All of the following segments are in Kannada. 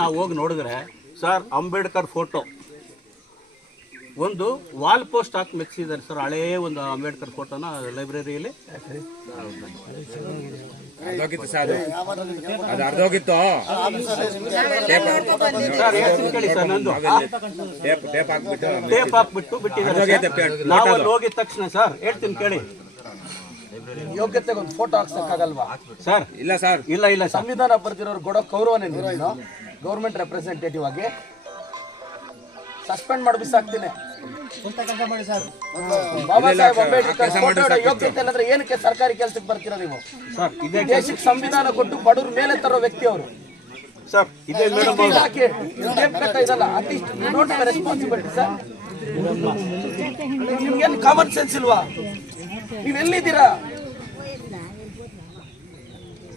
ನಾವು ಹೋಗಿ ನೋಡಿದ್ರೆ ಸರ್ ಅಂಬೇಡ್ಕರ್ ಫೋಟೋ. ಒಂದು ವಾಲ್ ಪೋಸ್ಟ್ ಹಾಕಿ ಮೆಚ್ಚಿದ್ದಾರೆ ಸರ್ ಹಳೇ ಒಂದು ಅಂಬೇಡ್ಕರ್ ಫೋಟೋನ ಲೈಬ್ರರಿಯಲ್ಲಿ. ಟೇಪ್ ಟೇಪ್ ಹಾಕ್ಬಿಟ್ಟು ಬಿಟ್ಟಿದ್ದಾರೆ ನಾವು ಅಲ್ಲಿ ಹೋಗಿದ ತಕ್ಷಣ ಸರ್ ಹೇಳ್ತೀನಿ ಕೇಳಿ. ಯೋಗ್ಯತೆಗೆ ಒಂದು ಫೋಟೋ ಹಾಕ್ಸಕ್ಕಾಗಲ್ವಾ? ಸರ್ ಇಲ್ಲ ಸರ್. ಇಲ್ಲ ಇಲ್ಲ ಸಂವಿಧಾನ ಬರ್ದಿರೋರು ಕೊಡೋ ಕೌರವನೇ ನೀನು. ಗೌರ್ಮೆಂಟ್ ರೆಪ್ರೆಸೆಂಟೇಟಿವ್ ಆಗಿ ಸಸ್ಪೆಂಡ್ ಮಾಡಿ ಬಿಸಾಕ್ತೀನಿ ಬಾಬಾ ಸಾಹೇಬ್ ಅಂಬೇಡ್ಕರ್ ಫೋಟೋ ಇಡೋ ಯೋಗ್ಯತೆ ಇಲ್ಲಂದ್ರೆ ಏನಕ್ಕೆ ಸರ್ಕಾರಿ ಕೆಲಸಕ್ಕೆ ಬರ್ತೀರಾ ನೀವು? ಸರ್ ಇದೇ ದೇಶಕ್ಕೆ ಸಂವಿಧಾನ ಕೊಟ್ಟು ಬಡವ್ರ ಮೇಲೆ ತರೋ ವ್ಯಕ್ತಿ ಅವರು. ರೆಸ್ಪಾನ್ಸಿಬಿಲಿಟಿ ಸರ್ ನಿಮ್ಗೇನು ಕಾಮನ್ ಸೆನ್ಸ್ ಇಲ್ವಾ? ನೀವ್ ಎಲ್ಲಿದ್ದೀರಾ?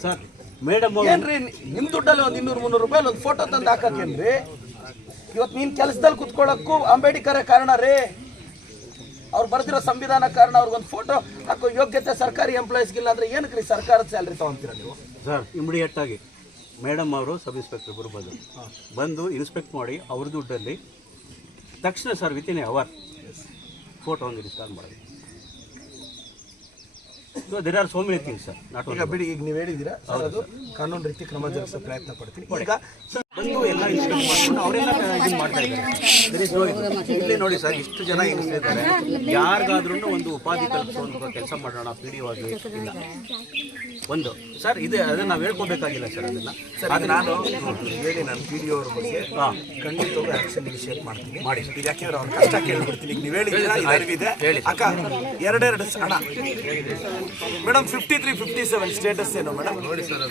ಸರ್ ಮೇಡಮ್ ಏನ್ರಿ ನಿಮ್ ದುಡ್ಡಲ್ಲಿ ಒಂದ್ ಇನ್ನೂರು ಮುನ್ನೂರು ರೂಪಾಯಿ ಒಂದು ಫೋಟೋ ತಂದು ಹಾಕಕ್ಕೇನ್ರಿ? ಇವತ್ತು ನೀನ್ ಕೆಲಸದಲ್ಲಿ ಕುತ್ಕೊಳ್ಳಕ್ಕೂ ಅಂಬೇಡ್ಕರ್ ಕಾರಣ ರೀ. ಅವ್ರು ಬರ್ತಿರೋ ಸಂವಿಧಾನ ಕಾರಣ ಅವ್ರಿಗೊಂದು ಫೋಟೋ ಹಾಕೋ ಯೋಗ್ಯತೆ ಸರ್ಕಾರಿ ಎಂಪ್ಲಾಯೀಸ್ಗಿಲ್ಲ ಅಂದ್ರೆ ಏನಕ್ಕೆ ರೀ ಸರ್ಕಾರದ ಸ್ಯಾಲ್ರಿ ತಗೊಂತೀರ ನೀವು? ಸರ್ ಇಮಿಡಿಯೇಟ್ ಆಗಿ ಮೇಡಮ್ ಅವರು ಸಬ್ ಇನ್ಸ್ಪೆಕ್ಟರ್ ಬರ್ಬೋದು ಬಂದು ಇನ್ಸ್ಪೆಕ್ಟ್ ಮಾಡಿ ಅವ್ರ ದುಡ್ಡಲ್ಲಿ ತಕ್ಷಣ ಸರ್ ವಿತಿನ್ ಅವರ್ ಫೋಟೋ ಒಂದು ಇನ್ಸ್ಟಾಲ್ ಮಾಡಿ so there are so many things sir not ಈಗ ಬಿಡಿ ಈಗ ನೀವು ಹೇಳಿದ್ದೀರಾ ಸರ್ ಅದು ಕಾನೂನು ರೀತಿ ಕ್ರಮ ಜರುಗಿಸೋ ಪ್ರಯತ್ನ ಪಡ್ತೀನಿ ಈಗ ಅವರೆಲ್ಲ ಮಾಡ್ತಾ ಇದ್ದಾರೆ. no ಇಲ್ಲಿ ನೋಡಿ ಸರ್ ಇಷ್ಟು ಜನ ಇದ್ದಾರೆ. ಯಾರಿಗಾದ್ರೂ ಒಂದು ಉಪಾಧಿ ಕಲ್ಪಿಸುವಂತ ಕೆಲಸ ಮಾಡೋಣ ಪಿ ಡಿ ಆಗಿ ಇಲ್ಲ. ಒಂದು. ಸರ್ ಇದೆ ಅದನ್ನ ನಾವು ಹೇಳ್ಕೊಬೇಕಾಗಿಲ್ಲ ಸರ್ ಅದನ್ನ. ಸರ್ ನಾನು ಹೇಳಿ ನಾನು ಪಿ ಡಿ ಅವ್ರ ಬಗ್ಗೆ ಹಾಂ. ಖಂಡಿತವಾಗ್ಲೂ ಆಕ್ಷನ್ ಇನಿಷಿಯೇಟ್ ಮಾಡ್ತೀನಿ. ಮಾಡಿ. ಸರ್. ಯಾಕೆಂದ್ರೆ ಅವ್ರ ಕಷ್ಟ ಕೇಳ್ಬಿಡ್ತೀನಿ ಈಗ ನೀವು ಇದು. ಅರಿವಿದೆ ಅಕ್ಕ ಎರಡೆರಡು ಹಣ ಅಣ್ಣ. Madam fifty three fifty seven status ಏನು ಮೇಡಮ್ ನೋಡಿ ಸರ್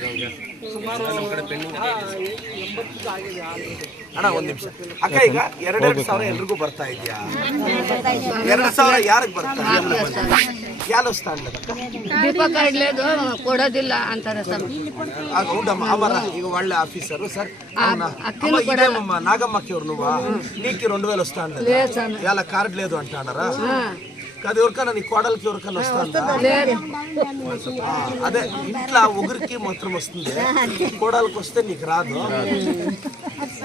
ಅಣ್ಣ ಒಂದ್ ನಿಮಿಷ ಅಕ್ಕ ಈಗ ಎರಡೆರಡು ಸಾವಿರ ಎಲ್ರಿಗೂ ಬರ್ತಾ ಇದೆಯಾ ಎರಡು ಸಾವಿರ ಯಾರಿಗೆ ಬರ್ತಾ ಯಾವ ಸ್ಟ್ಯಾಂಡ್ ಅಕ್ಕ ದೀಪ ಕಡ್ಲೇದು ಕೊಡೋದಿಲ್ಲ ಅಂತಾರೆ ಸರ್ ಆಗ ಹೌದಮ್ಮ ಅವರ ಈಗ ಒಳ್ಳೆ ಆಫೀಸರು ಸರ್ అక్కను ఇదేమమ్మా నాగమ్మకి ఎవరు నువ్వా నీకు రెండు వేలు వస్తా అంటారు లేదు సార్ ఇలా కార్డు లేదు అంటాడారా అది ఎవరికన్నా నీ కోడలికి ఎవరికన్నా వస్తా అంటా లేదు ఆ, అదే ఇంట్లో ఒకరికి మాత్రం వస్తుంది కోడలికి వస్తే నీకు రాదు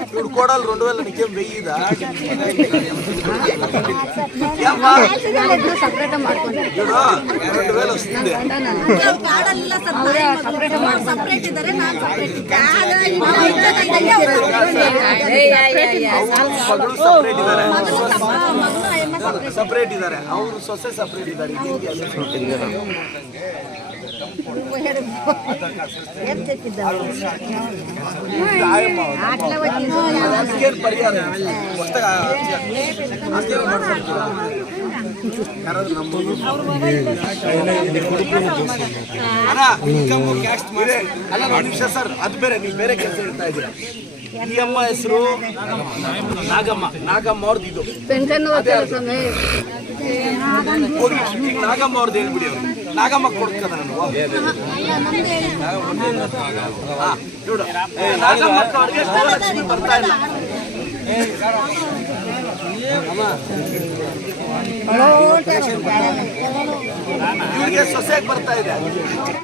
ఇప్పుడు కోడలు రెండు వేలు నీకేం వెయ్యిదా ఏమ్మా? ಸಪ್ರೇಟ್ ಮಾಡ್ಕೊಂಡು చూడు రెండు వేలు వస్తుంది ಸಪ್ರೇಟ್ ಇದ್ದಾರೆ ನಾನು ಅವ್ರು ಮಗಳು ಸಪ್ರೇಟ್ ಇದ್ದಾರೆ ಅವರು ಸೊಸೆ ಸಪ್ರೇಟ್ ಇದ್ದಾರೆ ಪರಿಹಾರ. ಅಲ್ಲ, ಒಂದು ನಿಮಿಷ ಸರ್, ಅದು ಬೇರೆ, ನೀವು ಬೇರೆ ಕೆಲಸ ಹೇಳ್ತಾ ಇದ್ದೀರಾ? ಈ ಅಮ್ಮ ಹೆಸರು ನಾಗಮ್ಮ ನಾಗಮ್ಮ ಅವ್ರದ್ದು ಇದು. ಹೋಗಿ ಈಗ ನಾಗಮ್ಮ ಅವ್ರದ್ದು ಹೇಳ್ಬಿಡಿ ಅವ್ರು. ನಾಗಮ್ಮ ಕೊಡ್ತದ ನಾನು. ಹಾ, ನೋಡು. ಏ, ನಾಗಮ್ಮ ಅಕ್ಕ ಅವ್ರಿಗೆ ಗೃಹಲಕ್ಷ್ಮಿ ಬರ್ತಾ ಇಲ್ಲ. ಇವ್ರಿಗೆ ಸೊಸೆಗೆ ಬರ್ತಾ ಇದೆ.